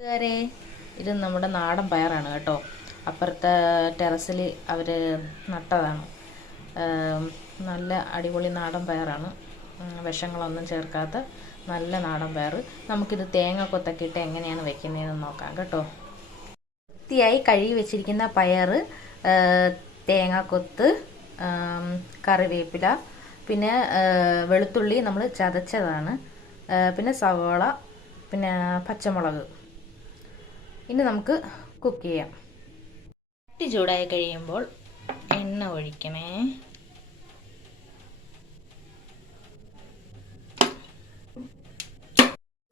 കൂട്ടുകാരെ, ഇത് നമ്മുടെ നാടൻ പയറാണ് കേട്ടോ. അപ്പുറത്തെ ടെറസിൽ അവർ നട്ടതാണ്. നല്ല അടിപൊളി നാടൻ പയറാണ്, വിഷങ്ങളൊന്നും ചേർക്കാത്ത നല്ല നാടൻ പയർ. നമുക്കിത് തേങ്ങ കൊത്തൊക്കെ ഇട്ട് എങ്ങനെയാണ് വെക്കുന്നതെന്ന് നോക്കാം കേട്ടോ. വൃത്തിയായി കഴുകി വെച്ചിരിക്കുന്ന പയർ, തേങ്ങാക്കൊത്ത്, കറിവേപ്പില, പിന്നെ വെളുത്തുള്ളി നമ്മൾ ചതച്ചതാണ്, പിന്നെ സവാള, പിന്നെ പച്ചമുളക്. ഇനി നമുക്ക് കുക്ക് ചെയ്യാം. ചട്ടി ചൂടായി കഴിയുമ്പോൾ എണ്ണ ഒഴിക്കണേ.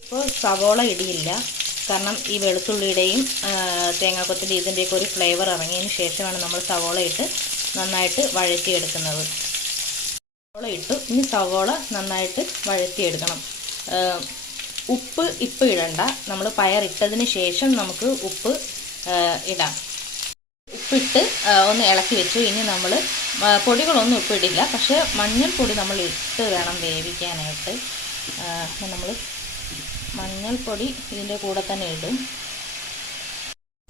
ഇപ്പോൾ സവോള ഇടിയില്ല, കാരണം ഈ വെളുത്തുള്ളിയുടെയും തേങ്ങാക്കൊത്തിൻ്റെ ഇതിൻ്റെയൊക്കെ ഒരു ഫ്ലേവർ ഇറങ്ങിയതിന് ശേഷമാണ് നമ്മൾ സവോള ഇട്ട് നന്നായിട്ട് വഴറ്റിയെടുക്കുന്നത്. സവോള ഇട്ടു, ഇനി സവോള നന്നായിട്ട് വഴറ്റിയെടുക്കണം. ഉപ്പ് ഇപ്പം ഇടണ്ട, നമ്മൾ പയറിട്ടതിന് ശേഷം നമുക്ക് ഉപ്പ് ഇടാം. ഉപ്പിട്ട് ഒന്ന് ഇളക്കി വെച്ചു. ഇനി നമ്മൾ പൊടികളൊന്നും ഉപ്പിടില്ല, പക്ഷേ മഞ്ഞൾപ്പൊടി നമ്മൾ ഇട്ട് വേണം വേവിക്കാനായിട്ട്. നമ്മൾ മഞ്ഞൾപ്പൊടി ഇതിൻ്റെ കൂടെ തന്നെ ഇടും.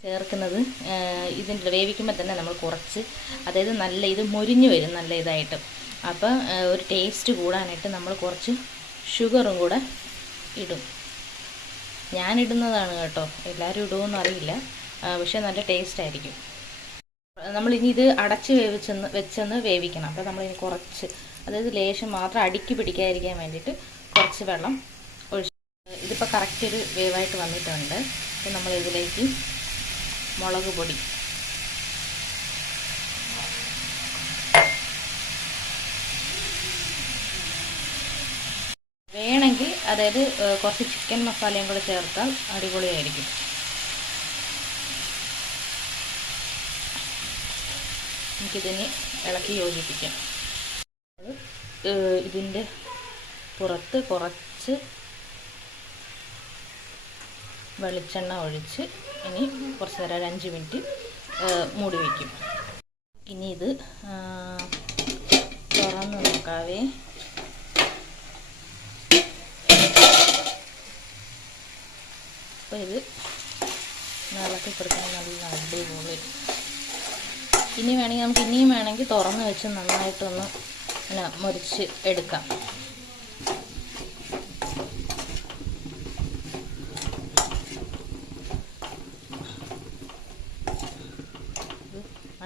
ചേർക്കുന്നത് ഇതിൻ്റെ വേവിക്കുമ്പോൾ തന്നെ നമ്മൾ കുറച്ച്, അതായത് നല്ല ഇത് മൊരിഞ്ഞു വരും നല്ല ഇതായിട്ട്. അപ്പം ഒരു ടേസ്റ്റ് കൂടാനായിട്ട് നമ്മൾ കുറച്ച് ഷുഗറും കൂടെ ഇടും. ഞാനിടുന്നതാണ് കേട്ടോ, എല്ലാവരും ഇടുമെന്ന് അറിയില്ല, പക്ഷേ നല്ല ടേസ്റ്റ് ആയിരിക്കും. നമ്മളിനി ഇത് അടച്ച് വെച്ചെന്ന് വേവിക്കണം. അപ്പോൾ നമ്മളിനി കുറച്ച്, അതായത് ലേശം മാത്രം അടുക്കി പിടിക്കാതിരിക്കാൻ വേണ്ടിയിട്ട് കുറച്ച് വെള്ളം ഒഴിച്ച്. ഇതിപ്പോൾ കറക്റ്റ് ഒരു വേവായിട്ട് വന്നിട്ടുണ്ട്. അപ്പോൾ നമ്മൾ ഇതിലേക്ക് മുളക് പൊടി, വേണമെങ്കിൽ അതായത് കുറച്ച് ചിക്കൻ മസാലയും കൂടെ ചേർത്താൽ അടിപൊളിയായിരിക്കും. നമുക്കിതിന് ഇളക്കി യോജിപ്പിക്കാം. ഇതിൻ്റെ പുറത്ത് കുറച്ച് വെളിച്ചെണ്ണ ഒഴിച്ച് ഇനി കുറച്ച് നേരം, ഒരു 5 മിനിറ്റ് മൂടി വയ്ക്കും. ഇനി ഇത് തുറന്ന് നോക്കാവേ. അപ്പോൾ ഇത് ഇളക്കി കൊടുക്കാൻ നല്ല അടിപൊളി. ഇനി വേണമെങ്കിൽ നമുക്ക് ഇനിയും വേണമെങ്കിൽ തുറന്ന് വെച്ച് നന്നായിട്ടൊന്ന് ഇങ്ങനെ മുറിച്ച് എടുക്കാം.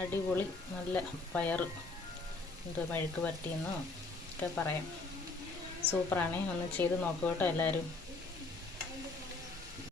അടിപൊളി നല്ല പയർ, ഇത് മെഴുക്ക് വരട്ടിയെന്നോ ഒക്കെ പറയാം. സൂപ്പറാണേ, ഒന്ന് ചെയ്ത് നോക്കൂ കേട്ടോ എല്ലാവരും.